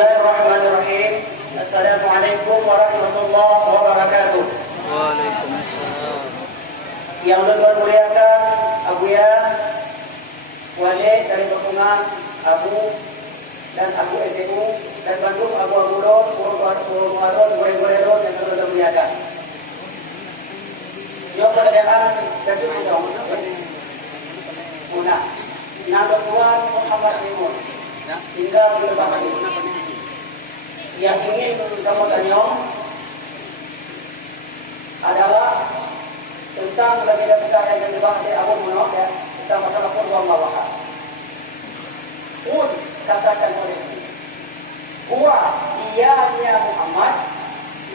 Bismillahirrahmanirrahim. Assalamualaikum warahmatullahi wabarakatuh. Waalaikumsalam. Yang bermuliakan Abuya Wali dari Pekungan Abu dan Abu NTU dan Bandung Abu Abulon, Purwaron, Goreng-Goreng yang bermuliakan. Yang keadaan jadi undang Una nama Tuhan Muhammad Timur tinggal di Lebak Madu. Yang ingin kamu tanya adalah tentang lebih besar yang dibahas di Abu Munawar ya, tentang masalah Qur'an Allah. Pun katakan oleh ianya Muhammad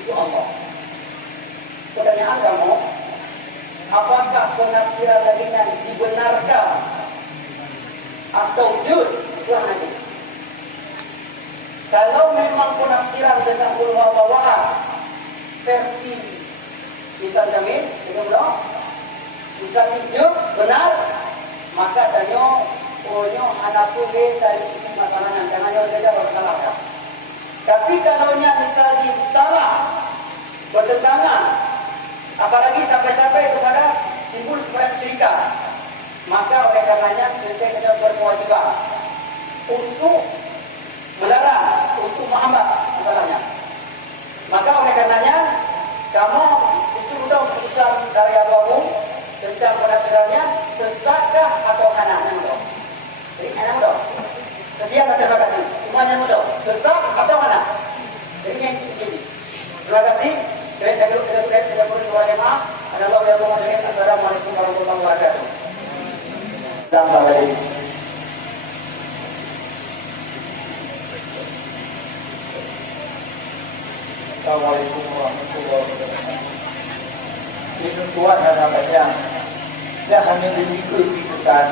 itu Allah. Pertanyaan kamu, apakah penafsiran darinya dibenarkan atau jud? Itu nanti. Kalau memang penafsiran tentang Qur'an Allah versi Isa Jamil, bisa hijau benar, maka danyo anak tulis dari sisi makanan jangan yang beda bersalah. Tapi kalau misalnya salah bertentangan, apalagi sampai-sampai kepada simbol kesyirikan, maka oleh karenanya kita berkewajiban untuk melarang, untuk menghambat masalahnya. Maka oleh karenanya kamu disuruh dong keputusan dari agamamu tentang penafsirannya sesatkah atau kanan dong. Jadi kanan dong. Sekian terima kasih. Semuanya dong. Sesat atau kanan. Jadi ini. Terima kasih. Saya tidak perlu berjemaah. Assalamualaikum warahmatullahi wabarakatuh. Assalamualaikum warahmatullahi wabarakatuh. Itu Tuhan namanya. Dia hanya diikut-ikutan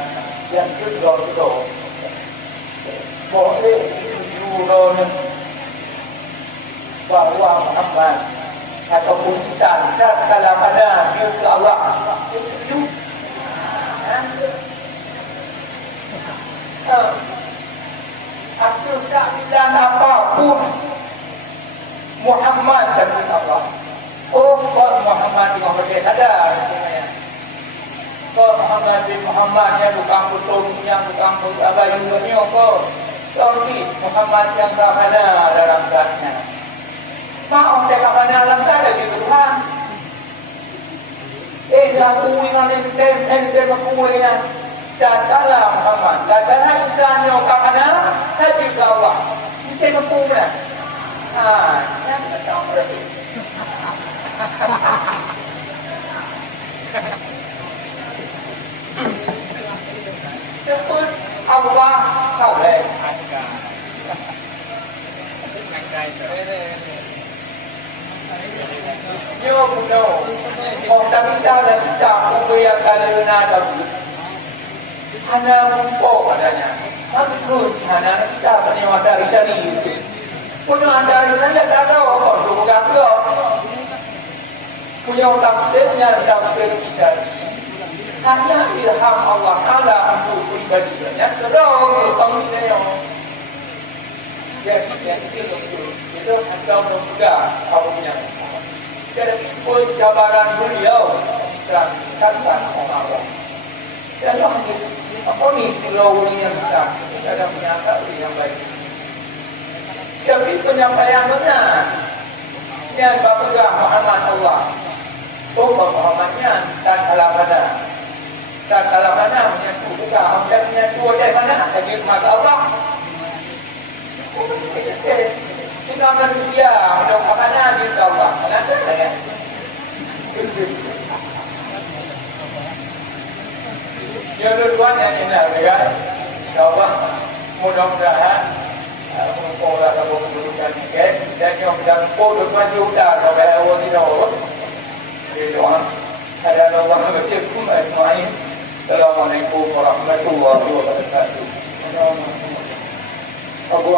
yang kedua-kedua. Boleh jurusnya bahwa Muhammad ataupun kita kalau ada ke Allah itu aku tak bilang apapun Muhammad dari Allah. Oh, Muhammad Muhammad ada. Muhammad yang bukan putusnya, bukan putus abayunya kok. Tapi Muhammad yang tak ada dalam zatnya. Maaf saya tak ada dalam zat lagi Tuhan. Jangan kuingan ente makuingan. Datalah Muhammad, datalah insan yang tak ada, tapi Allah. Ente makuingan. Yang tak berarti. Sebut Allah boleh. Yo betul. Orang kita dan kita yang kaluna tadi. Hanya mumpuk adanya. Maksud hanya kita penyewa cari-cari. Punya anda saya tak tahu apa juga ke. Punya tafsirnya tafsir kita. Hanya ilham Allah Taala untuk pribadinya. Terus konsep. Jadi itu anda juga kaumnya. Jadi pun jabaran beliau dan kata Allah. Dan apa ni pulau ini yang besar? Ada penyampaian yang baik. Jadi penyampaian benar. Yang berpegang Muhammad Allah. Bukan Muhammadnya dan alamannya. Dan alamannya menyatu bukan. Dan menyatu dari mana? Dari mata Allah. Kita manusia. Ada apa-apa di Allah. Kenapa saya? Yang kedua yang ini kan. Allah mudah-mudahan mengkolah atau mengumpulkan tiket dan yang sedang produk diutar oleh Allah di bawah. Doa ada Allah berkaitan ajmain. Assalamualaikum warahmatullahi wabarakatuh. Abu